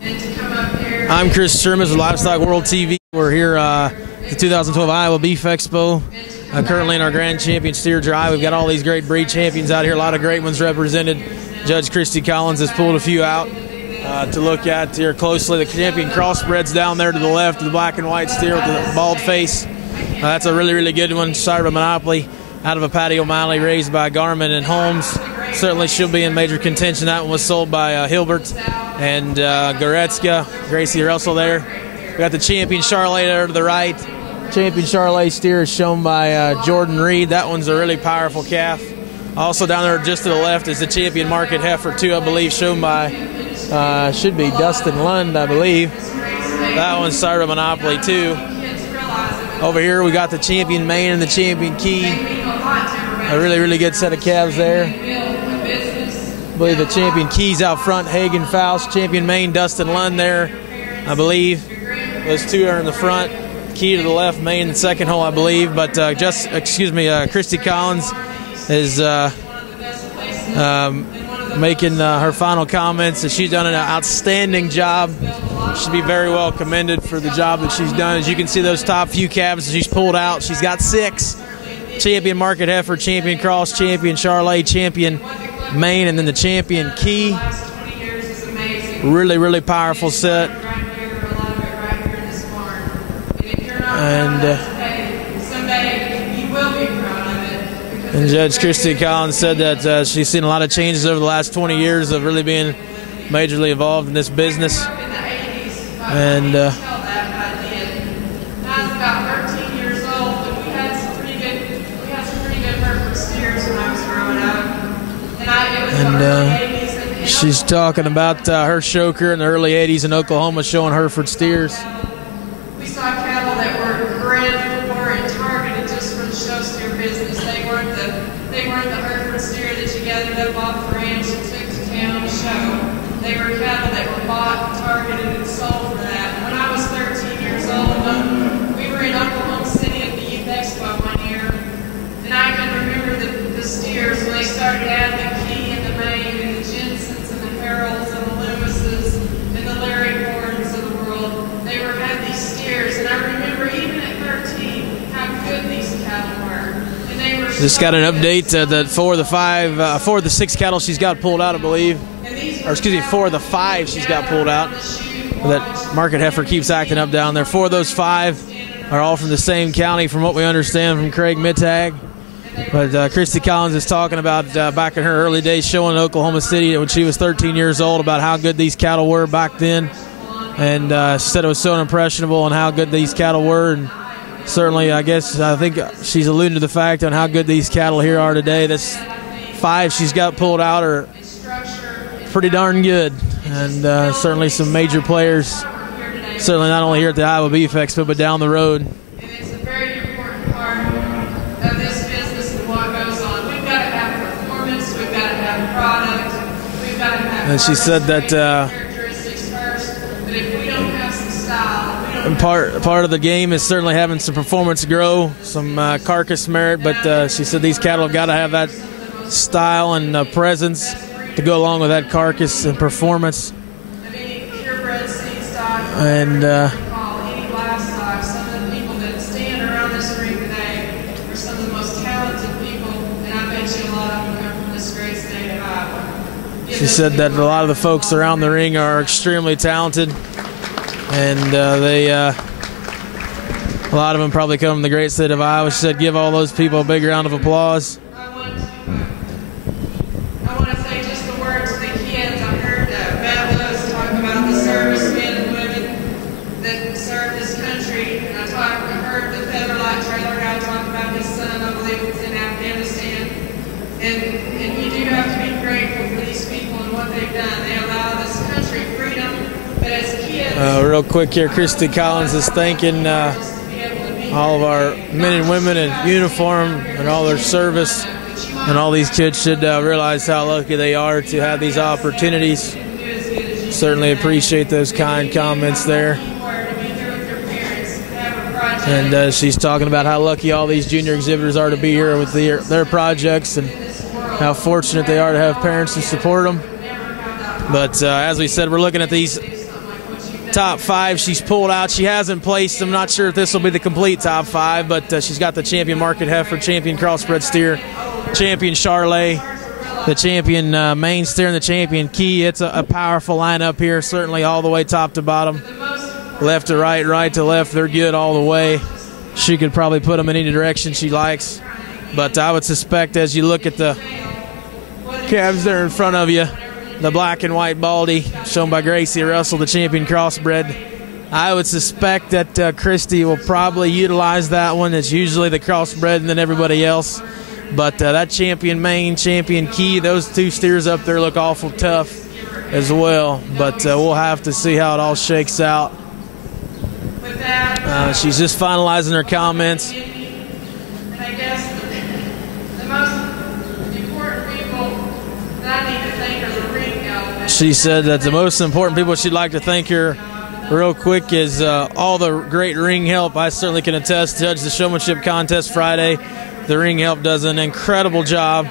I'm Chris Sherman with Livestock World TV. We're here at the 2012 Iowa Beef Expo. Currently in our Grand Champion Steer Drive. We've got all these great breed champions out here, a lot of great ones represented. Judge Christy Collins has pulled a few out to look at here closely. The champion crossbreds down there to the left, the black and white steer with the bald face. That's a really, really good one. Started by Monopoly out of a Patty O'Malley raised by Garmin and Holmes. Certainly she'll be in major contention. That one was sold by Hilbert and Goretzka. Gracie Russell there. We got the champion Charlotte there to the right. Champion Charlotte steer is shown by Jordan Reed. That one's a really powerful calf. Also down there just to the left is the champion Market Heifer 2, I believe, shown by, should be Dustin Lund, I believe. That one's started by Monopoly too. Over here we got the champion Maine and the champion Key. A really, really good set of calves there. I believe the champion Key's out front, Hagen Faust. Champion Maine, Dustin Lund there, I believe. Those two are in the front. Key to the left, Maine in the second hole, I believe. But Christy Collins is making her final comments. And she's done an outstanding job. Should be very well commended for the job that she's done. As you can see, those top few calves she's pulled out. She's got 6. Champion Market Heifer, champion Cross, champion Charlotte, champion Maine, and then the champion Key. Really, really powerful set. And Judge Christy Collins said that she's seen a lot of changes over the last 20 years of really being majorly involved in this business. And I was about 13 years old, but we had some pretty good Hereford steers when I was growing up. And she's talking about her show career in the early 80s in Oklahoma, showing Hereford steers. We saw cattle that were bred for and targeted just for the show steer business. They weren't the Hereford steer that you gathered up off the ranch and took to town to show. They were cattle that were bought, targeted, and sold for that. When I was 13 years old, we were in Oklahoma City at the Youth Expo one year, and I can remember the steers when they started adding the Key and the Maine and the Jensens and the Harolds and the Loomises and the Larry Horns of the world. They had these steers, and I remember even at 13 how good these cattle were. And they were just got an update that 4 of the 6 cattle she's got pulled out, I believe. Or excuse me, 4 of the 5 she's got pulled out. That Market Heifer keeps acting up down there. 4 of those 5 are all from the same county, from what we understand from Craig Mittag. But Christy Collins is talking about back in her early days showing in Oklahoma City when she was 13 years old about how good these cattle were back then. And she said it was so impressionable on how good these cattle were. And certainly, I think she's alluding to the fact on how good these cattle here are today. This 5 she's got pulled out are pretty darn good, and certainly some major players, certainly not only here at the Iowa Beef Expo, but down the road. And it's a very important part of this business and what goes on. We've got to have performance, we've got to have product, we've got to have and she said that characteristics first, but if we don't have some style, and part of the game is certainly having some performance grow, some carcass merit, but she said these cattle have got to have that style and presence to go along with that carcass and performance. And Livestock, some of the people that stand around this ring today are some of the most talented people, and I bet you a lot of them come from this great state of Iowa. She said that a lot of the folks around the ring are extremely talented, and a lot of them probably come from the great state of Iowa. She said give all those people a big round of applause. And you do have to be grateful for these people and what they've done. They allow this country freedom, but as kids... real quick here, Christy Collins is thanking all of our men and women in uniform and all their service. And all these kids should realize how lucky they are to have these opportunities. Certainly appreciate those kind comments there. And she's talking about how lucky all these junior exhibitors are to be here with their projects and how fortunate they are to have parents who support them. But as we said, we're looking at these top 5 she's pulled out. She hasn't placed. I'm not sure if this will be the complete top 5, but she's got the champion market heifer, champion crossbred steer, champion Charlet, the champion main steer, and the champion key. It's a powerful lineup here, certainly all the way top to bottom, left to right, right to left. They're good all the way. She could probably put them in any direction she likes, but I would suspect as you look at the calves there in front of you, the black and white Baldy, shown by Gracie Russell, the champion crossbred, I would suspect that Christy will probably utilize that one. It's usually the crossbred and then everybody else. But that champion main, champion key, those 2 steers up there look awful tough as well. But we'll have to see how it all shakes out. She's just finalizing her comments. And I guess the most important people that I need to thank are the ring help. She said that the most important people she'd like to thank her real quick is all the great ring help. I certainly can attest. Judge the showmanship contest Friday. The ring help does an incredible job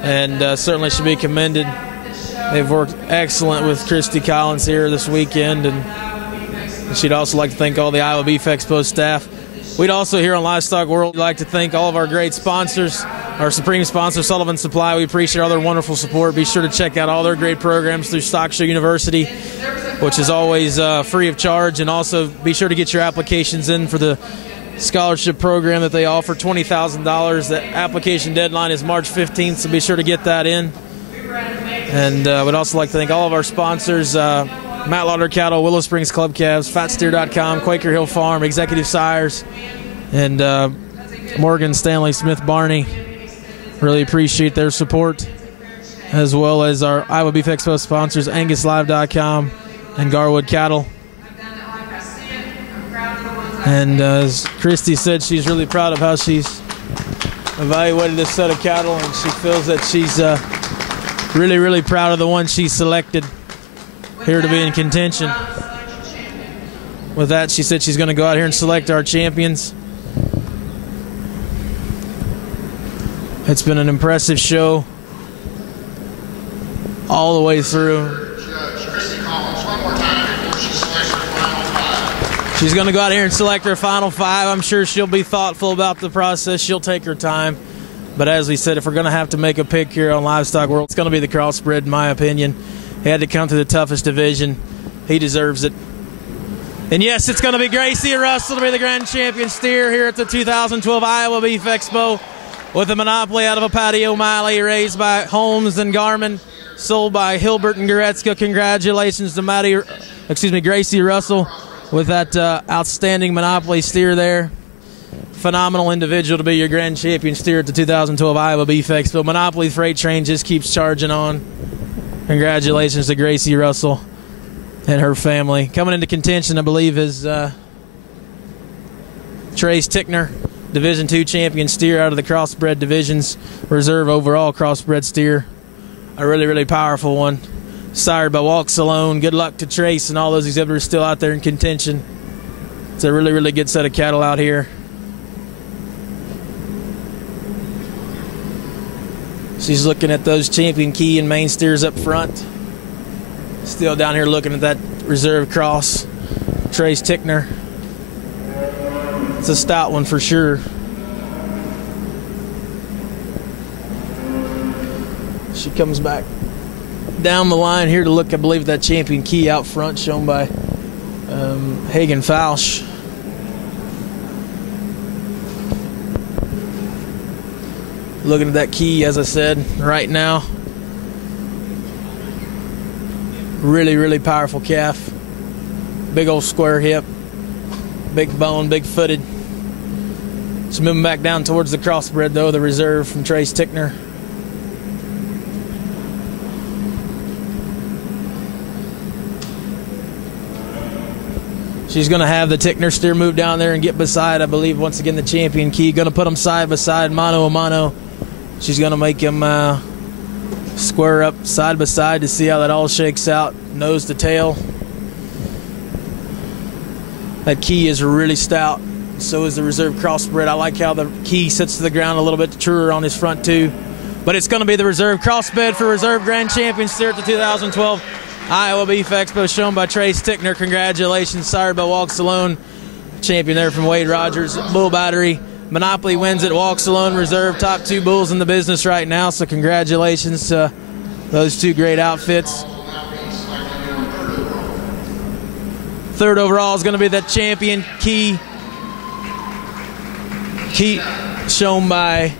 and certainly should be commended. They've worked excellent with Christy Collins here this weekend, and she'd also like to thank all the Iowa Beef Expo staff. We'd also here on Livestock World like to thank all of our great sponsors, our supreme sponsor, Sullivan Supply. We appreciate all their wonderful support. Be sure to check out all their great programs through Stock Show University, which is always free of charge, and also be sure to get your applications in for the scholarship program that they offer, $20,000. The application deadline is March 15th, so be sure to get that in. And we'd also like to thank all of our sponsors, Matt Lauder Cattle, Willow Springs Club Calves, FatSteer.com, Quaker Hill Farm, Executive Sires, and Morgan Stanley Smith Barney. Really appreciate their support, as well as our Iowa Beef Expo sponsors, AngusLive.com and Garwood Cattle. And as Christy said, she's really proud of how she's evaluated this set of cattle, and she feels that she's really, really proud of the one she selected here to be in contention. With that, she said she's going to go out here and select our champions. It's been an impressive show all the way through. She's going to go out here and select her final 5. I'm sure she'll be thoughtful about the process. She'll take her time. But as we said, if we're going to have to make a pick here on Livestock World, it's going to be the crossbred, in my opinion. He had to come through the toughest division. He deserves it. And yes, it's going to be Gracie Russell to be the grand champion steer here at the 2012 Iowa Beef Expo, with a monopoly out of a Patio O'Malley, raised by Holmes and Garmin, sold by Hilbert and Goretzka. Congratulations to Gracie Russell with that outstanding monopoly steer there. Phenomenal individual to be your grand champion steer at the 2012 Iowa Beef Expo. Monopoly Freight Train just keeps charging on. Congratulations to Gracie Russell and her family. Coming into contention, I believe, is Trace Tickner, Division II champion steer out of the crossbred divisions, reserve overall crossbred steer. A really, really powerful one. Sired by Walks Alone. Good luck to Trace and all those exhibitors still out there in contention. It's a really, really good set of cattle out here. She's looking at those champion key and main steers up front. Still down here looking at that reserve cross. Trace Tickner. It's a stout one for sure. She comes back down the line here to look, I believe, that champion key out front, shown by Hagen Fausch. Looking at that key, as I said, right now. Really, really powerful calf. Big old square hip. Big bone, big footed. She's moving back down towards the crossbred, though, the reserve from Trace Tickner. She's going to have the Tickner steer move down there and get beside, I believe, once again, the champion key. Going to put them side by side, mano a mano. She's going to make him square up side by side to see how that all shakes out, nose to tail. That key is really stout. So is the reserve crossbred. I like how the key sits to the ground a little bit truer on his front, too. But it's going to be the reserve crossbred for reserve grand champion steer at the 2012 Iowa Beef Expo shown by Trace Tickner. Congratulations. Sired by Walks Alone. Champion there from Wade Rogers. Bull Battery. Monopoly wins it. Walks Alone Reserve. Top 2 bulls in the business right now. So congratulations to those 2 great outfits. Third overall is going to be the champion Key shown by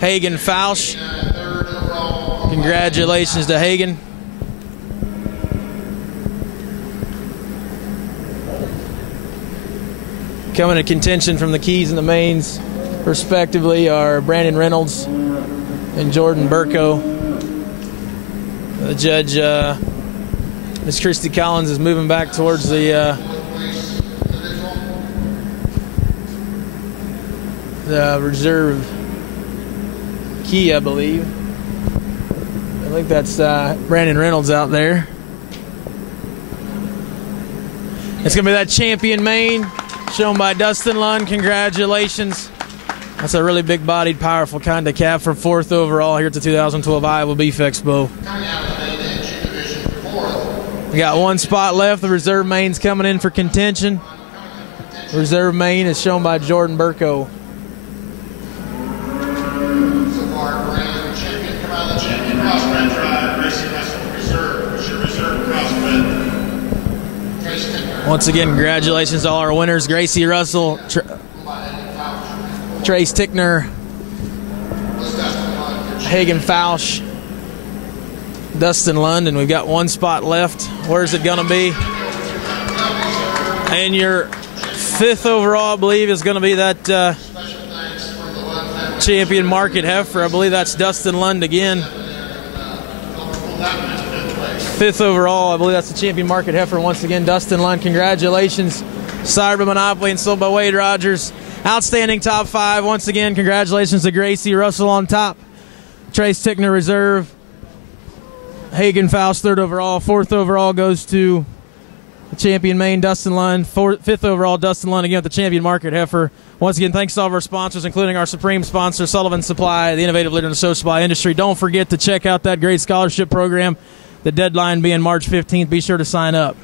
Hagen Fausch. Congratulations to Hagen. Coming to contention from the Keys and the Mains, respectively, are Brandon Reynolds and Jordan Burko. The judge, Miss Christy Collins, is moving back towards the reserve key, I believe. I think that's Brandon Reynolds out there. It's going to be that champion main shown by Dustin Lund. Congratulations. That's a really big-bodied, powerful kind of calf for 4th overall here at the 2012 Iowa Beef Expo. We got 1 spot left. The reserve main's coming in for contention. Reserve main is shown by Jordan Burko. Once again, congratulations to all our winners. Gracie Russell, Trace Tickner, Hagen Fausch, Dustin Lund, and we've got 1 spot left. Where's it going to be? And your 5th overall, I believe, is going to be that champion market heifer. I believe that's Dustin Lund again. 5th overall, I believe that's the champion market heifer once again, Dustin Lund. Congratulations. Sired by Monopoly and sold by Wade Rogers. Outstanding top 5. Once again, congratulations to Gracie Russell on top. Trace Tickner reserve. Hagen Faust 3rd overall. 4th overall goes to the champion main, Dustin Lund. 5th overall, Dustin Lund again with the champion market heifer. Once again, thanks to all of our sponsors, including our supreme sponsor, Sullivan Supply, the innovative leader in the show supply industry. Don't forget to check out that great scholarship program. The deadline being March 15th. Be sure to sign up.